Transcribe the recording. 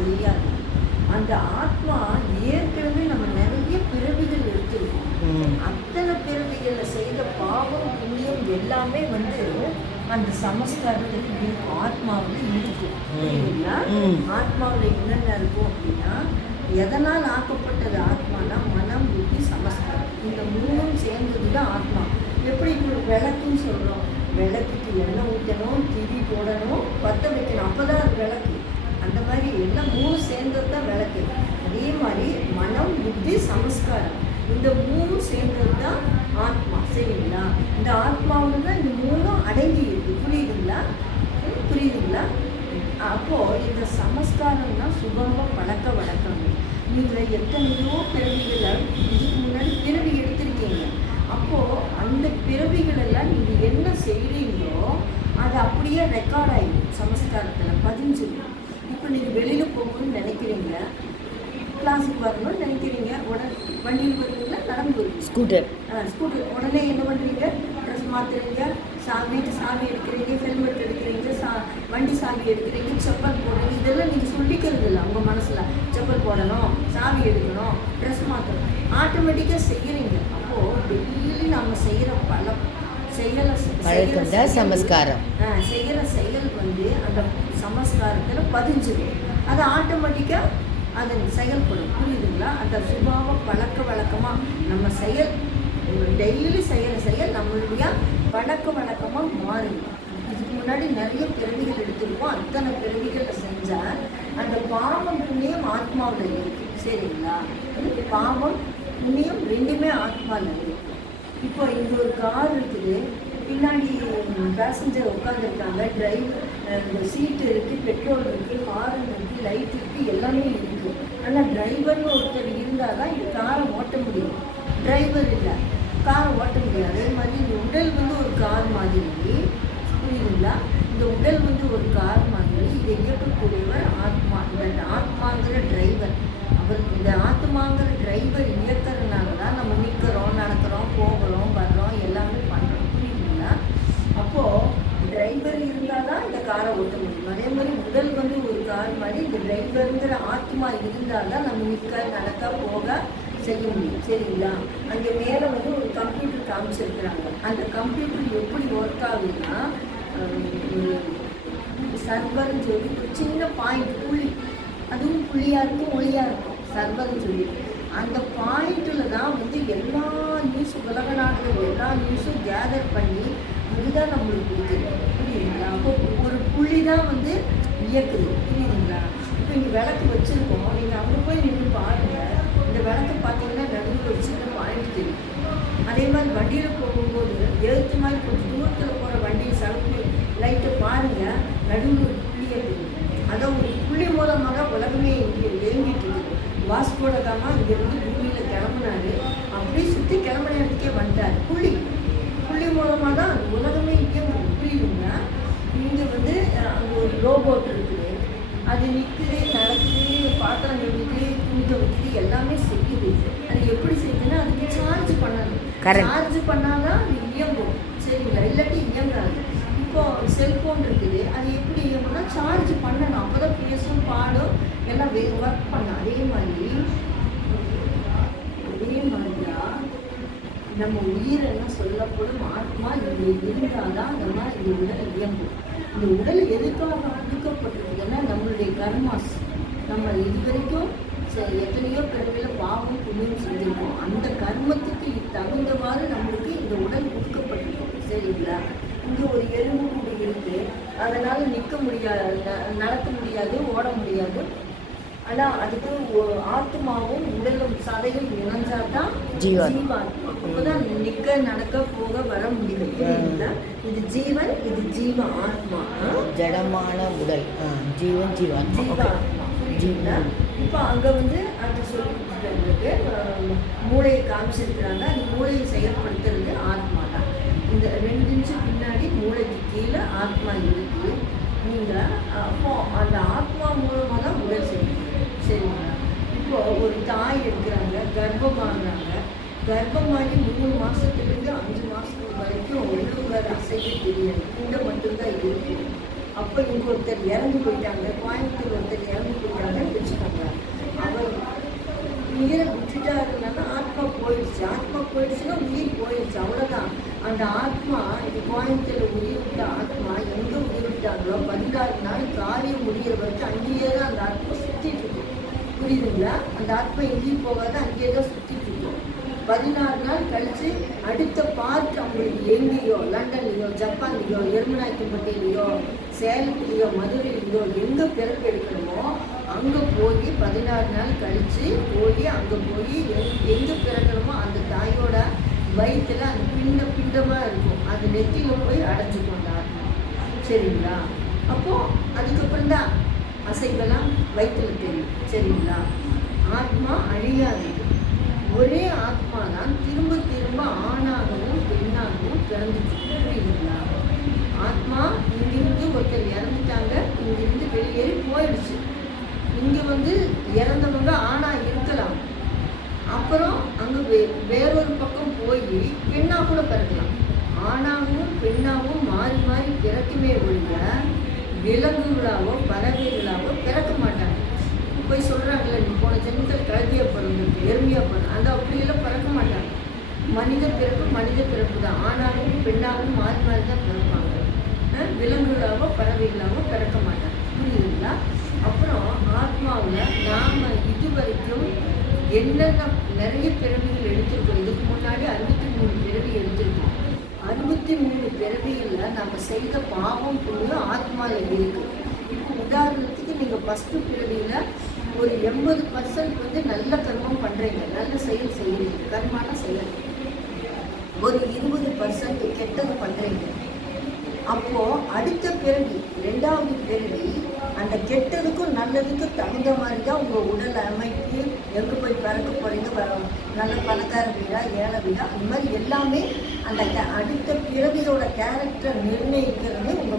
அழியாது. அந்த ஆத்மா ஏற்கனவே நம்ம நிறைய பிறவிகள் எடுத்திருக்கோம். அத்தனை பிறவிகளில் செய்த பாவம் புண்ணியம் எல்லாமே வந்து அந்த சமஸ்காரத்துக்கு இருக்கும், ஆத்மாவில் இருக்கும். இல்லைங்களா? ஆத்மாவில் என்னென்ன இருக்கும் அப்படின்னா, எதனால் ஆக்கப்பட்டது ஆத்மானா மனம் புத்தி சமஸ்காரம். இந்த மூணும் சேர்ந்தது தான் ஆத்மா. எப்படி இப்போ விளக்குன்னு சொல்கிறோம், விளக்குக்கு எண்ணெய் ஊற்றணும், திரி போடணும், பற்ற வைக்கணும், அப்போ தான் அது விளக்கு. அந்த மாதிரி எல்லாம் மூணு சேர்ந்தது தான் விளக்கு. அதே மாதிரி மனம் புத்தி சமஸ்காரம் இந்த மூணு சேர்ந்தது தான் ஆத்மா. சரிங்களா? இந்த ஆத்மாவில் தான் இந்த மூணும் அடங்கி இருக்கு. புரியுதுங்களா? அப்போது இந்த சமஸ்காரம்னா சுபாவ பழக்க வழக்கங்கள். நீங்கள் எத்தனையோ பிறவிகளை இதுக்கு முன்னாடி பிறவி எடுத்திருக்கீங்க. அப்போது அந்த பிறவிகளெல்லாம் நீங்கள் என்ன செய்கிறீங்களோ அது அப்படியே ரெக்கார்ட் ஆகிடும், சமஸ்காரத்தில் பதிஞ்சிடும். இப்போ நீங்கள் வெளியில் போகணும்னு நினைக்கிறீங்க, கிளாஸுக்கு வரணும்னு நினைக்கிறீங்க, உடனே வண்டியில் வருவீங்களா, நடந்து வருவீங்க, ஸ்கூட்டர் உடனே என்ன பண்ணுறீங்க, ட்ரெஸ் மாற்றுறீங்க, வீட்டு சாவி எடுக்கிறீங்க, ஹெல்மெட் எடுக்கிறீங்க, வண்டி சாவி எடுக்கிறீங்க, செப்பல் போடுறீங்க. இதெல்லாம் நீங்கள் சொல்லிக்கிறது இல்லை உங்கள் மனசில். செப்பல் போடணும், சாவி எடுக்கணும், ட்ரெஸ் மாற்றணும், ஆட்டோமேட்டிக்காக செய்கிறீங்க. அப்போது டெய்லி நம்ம செய்கிற பல சமஸ்காரம் செய்கிற செயல் வந்து அந்த சமஸ்காரத்தில் பதிஞ்சிடும். அது ஆட்டோமேட்டிக்காக அது செயல்படும். புரியுதுங்களா? அந்த சுபாவ பழக்க வழக்கமாக நம்ம செயல் டெய்லி செய்கிற செயல் நம்மளுடைய பழக்க வழக்கமாக மாறும். இதுக்கு முன்னாடி நிறைய பிறவிகள் எடுத்திருக்கோம். அத்தனை பிறவிகளை செஞ்சால் அந்த பாவம் புண்ணியம் ஆத்மாவில் இருக்குது. சரிங்களா? பாவம் புண்ணியம் ரெண்டுமே ஆத்மாவில் இருக்குது. இப்போ இங்கே ஒரு கார் இருக்குது, பின்னாடி பேசஞ்சர் உட்காந்துருக்காங்க, டிரைவர் சீட்டு இருக்குது, பெட்ரோல் இருக்குது, ஹாரன் இருக்குது, லைட் இருக்குது, எல்லாமே இருக்குது. ஆனால் டிரைவர்னு ஒருத்தர் இருந்தால் தான் இந்த காரை ஓட்ட முடியும். டிரைவர் இல்லை, காரை ஓட்ட முடியாது. அதே மாதிரி இந்த உடல் வந்து ஒரு கார் மாதிரி, புரியுதுங்களா? இந்த உடல் வந்து ஒரு கார் மாதிரி, இதை இயக்கக்கூடியவர் ஆத்மா. இந்த ஆத்மாங்கிற டிரைவர் அவர். இந்த ஆத்மாங்கிற டிரைவர் இயக்கிறதுனால தான் நம்ம நிற்கிறோம், நடக்கிறோம், போகிறோம், வர்றோம், எல்லாமே பண்ணுறோம். புரியுதுங்களா? அப்போது டிரைவர் இருந்தால் தான் இந்த காரை ஓட்ட முடியும். அதே மாதிரி உடல் வந்து ஒரு கார் மாதிரி, இந்த டிரைவருங்கிற ஆத்மா இருந்தால் தான் நம்ம நிற்க, நடக்க, போக செய்ய முடியும். சரிங்களா? அங்கே மேலே வந்து ஒரு கம்ப்யூட்டர் காமிச்சிருக்கிறாங்க. அந்த கம்ப்யூட்டர் எப்படி ஒர்க் ஆகுதுன்னா, ஒரு சர்வர்னு சொல்லி ஒரு சின்ன பாயிண்ட், புள்ளி, அதுவும் புள்ளியாக இருக்கும், ஒளியாக இருக்கும், சர்வர்னு சொல்லி அந்த பாயிண்டில் தான் வந்து எல்லா நியூஸும், உலக நாடுகள் எல்லா நியூஸும் கேதர் பண்ணி அதுதான் நம்மளுக்கு கொடுக்குது. புரியுதுங்களா? அப்போ ஒரு புள்ளி தான் வந்து இயக்குது. புரியுதுங்களா? இப்போ இங்கே விளக்கு வச்சுருக்கோம், நீங்கள் அங்கே போய் நின்று பாருங்கள். இந்த விளக்கு பார்த்தீங்கன்னா நடுவில் ஒரு சின்ன பாயிண்ட் தெரியும். அதே மாதிரி வண்டியில் போகும்போது எழுத்து மாதிரி கொஞ்சம் தூரத்தில் போகிற வண்டியை சலுப்பு லைட்டை பாருங்கள், நடுவில் ஒரு புள்ளியை தெரியும். அதான் ஒரு புள்ளி மூலமாக தான் உலகமே இங்கே இயங்கிட்டு இருக்குது. வாஸ்கோ ட காமா இங்கேருந்து பூமியில் கிளம்புனாரு, அப்படியே சுற்றி கிளம்புன இடத்துக்கே வந்துட்டார். புள்ளி மூலமாக தான் அந்த உலகமே இயங்குது. புரியுதுங்களா? இங்கே வந்து அங்கே ஒரு ரோபோட் இருக்குது, அது நிற்குது, நடக்குது, பாத்திரம் கழுவுது, துணி துவைக்குது, எல்லாமே செய்யுது. அது எப்படி செய்யுதுன்னா அதுக்கு சார்ஜ் பண்ணணும். சார்ஜ் பண்ணால் தான் அது இயங்கும். சரிங்களா? இல்லாட்டி இயங்காது. இப்போ செல்ஃபோன் இருக்குது, அது எப்படி இயங்கும்னா சார்ஜ் பண்ணணும், அப்போ தான் பேசும், பாடும், எல்லாம் ஒர்க் பண்ணணும். அதே மாதிரி தான் நம்ம உயிரெல்லாம் சொல்லப்படும் ஆத்மா இது இருந்தால் தான் நம்ம இந்த உடல் இயங்கும். இந்த உடல் எதுக்காக அனுக்கப்பட்டிருக்குன்னா நம்மளுடைய கர்மாஸ். நம்ம இது வரைக்கும் எத்தனையோ பிறவியில் பாவம் புண்ணியம் செஞ்சுருக்கோம். அந்த கர்மத்துக்கு தகுந்தவாறு நம்மளுக்கு இந்த உடல் கொடுக்கப்பட்டிருக்கும். சரிங்களா? இங்கே ஒரு எலும்பு கூடி இருக்குது, அதனால் நிற்க முடியாது, நடக்க முடியாது, ஓட முடியாது. ஆனால் அதுக்கு ஆத்மாவும் உடலும் சதையும் இணைஞ்சால் தான் ஜீவாத்மா. அப்போதான் நிற்க, நடக்க, போக, வர முடியும். இது ஜீவன், இது ஜீவ ஆத்மா. ஜடமான உடல் ஜீவன், ஜீவாத்மா. இப்போ அங்கே வந்து அது சொல்லிட்டு மூளையை காமிச்சிருக்கிறாங்க. அந்த மூளையை செயல்படுத்துறது ஆத்மா தான். இந்த 2 இன்ச்சு பின்னாடி மூளைக்கு கீழே ஆத்மா இருக்குது. நீங்கள் அப்போ அந்த ஆத்மா மூலமாக தான் உடல் செய்யணும். சரிங்களா? இப்போ ஒரு தாய் எடுக்கிறாங்க, கர்ப்பமாகறாங்க. கர்ப்பமாகி 3 மாதத்துலேருந்து 5 மாதத்துக்கு வரைக்கும் உள்ளுக்குள்ள அசைவு தெரியாது, கூட மட்டும்தான் இருக்குது. அப்போ இங்கே ஒருத்தர் இறந்து போயிட்டாங்க, கோயம்புத்தூர் ஒருத்தர் இறந்து போயிட்டாங்க. உயிரை விட்டுட்டாருன்னா ஆத்மா போயிடுச்சு. ஆத்மா போயிடுச்சுன்னா உயிர் போயிடுச்சு, அவ்வளோதான். அந்த ஆத்மா இது கோயம்புத்தூரில் உயிர் விட்ட ஆத்மா எங்கே உயிர் விட்டாங்களோ 16 நாள் காரியம் முடிகிற வரைக்கும் அங்கேயே தான் அந்த ஆத்மா சுற்றிட்டு இருக்கும். புரியுதுங்களா? அந்த ஆத்மா எங்கேயும் போகாது, அங்கேயே தான் சுற்றிட்டு இருக்கும். 16 நாள் கழித்து அடுத்த பார்ட் அவங்களுக்கு எங்கேயோ லண்டன்லேயோ ஜப்பான்லேயோ எருமநாயக்கம்பட்டியிலையோ சேலத்துலேயோ மதுரையிலையோ எங்கே பிறப்பு எடுக்கணுமோ அங்கே போய் 16 நாள் கழித்து போய் அங்கே போய் எங்கே பிறக்கணுமோ அந்த தாயோட வயிற்றில் அந்த பிண்டமாக இருக்கும், அது நெத்தியில் போய் அடைஞ்சிக்கும் அந்த ஆத்மா. சரிங்களா? அப்போது அதுக்கப்புறம் தான் அசைவெல்லாம் வயிற்றில் தெரியும். சரிங்களா? ஆத்மா அழியாதது. ஒரே ஆத்மா தான் திரும்ப திரும்ப ஆணாகவும் பெண்ணாகவும் பிறந்துச்சு. புரியுதுங்களா? ஆத்மா இங்கிருந்து ஒருத்தர் இறந்துட்டாங்க, இங்கிருந்து வெளியேறி போயிடுச்சு. இங்கே இறந்தவங்க ஆணாக இருக்கலாம், அப்புறம் அங்கே வேறொரு பக்கம் போய் பெண்ணாக கூட பிறக்கலாம். ஆணாகவும் பெண்ணாகவும் மாறி மாறி பிறக்குமே ஒழிய விலங்குகளாவோ பறவைகளாவோ பிறக்க மாட்டாங்க. போய் சொல்கிறாங்களே, நீ போன ஜென்மத்தில் கழுதியாக பிறந்திருக்கு, எருமையாக பிறந்த, அந்த அப்படியெல்லாம் பிறக்க மாட்டாங்க. மனித பிறப்பு தான். ஆணாகவும் பெண்ணாகவும் மாறி மாறி தான் பிறப்பாங்க. விலங்குகளாவோ பறவைகளாவோ பிறக்க மாட்டாங்க. புரியுதுங்களா? அப்புறம் ஆத்மாவில் நாம் இதுவரைக்கும் என்னென்ன நிறைய பிறவிகள் எடுத்திருக்கோம். இதுக்கு முன்னாடி 63 பிறவி எடுத்திருக்கோம். 63 பிறவியில் நம்ம செய்த பாவம் புண்ணியம் ஆத்மாவில் இருக்குது. இப்போ உதாரணத்துக்கு நீங்கள் ஃபஸ்ட்டு பிறவியில் ஒரு 80% நல்ல கர்மம் பண்ணுறீங்க, நல்ல செயல் செய்கிறீங்க, கர்மான செயல். ஒரு 20% கெட்டது பண்ணுறீங்க. அப்போது அடுத்த பிறவி 2வது பிறவி அந்த கெட்டதுக்கும் நல்லதுக்கும் தகுந்த மாதிரி தான் உங்கள் உடல் அமைப்பு, எங்கே போய் பிறக்க போகிறீங்க, நல்ல பணக்கார வீடா ஏழை வீடா, அந்த மாதிரி எல்லாமே அந்த அடுத்த பிறவியோட கேரக்டரை நிர்ணயிக்கிறது உங்கள்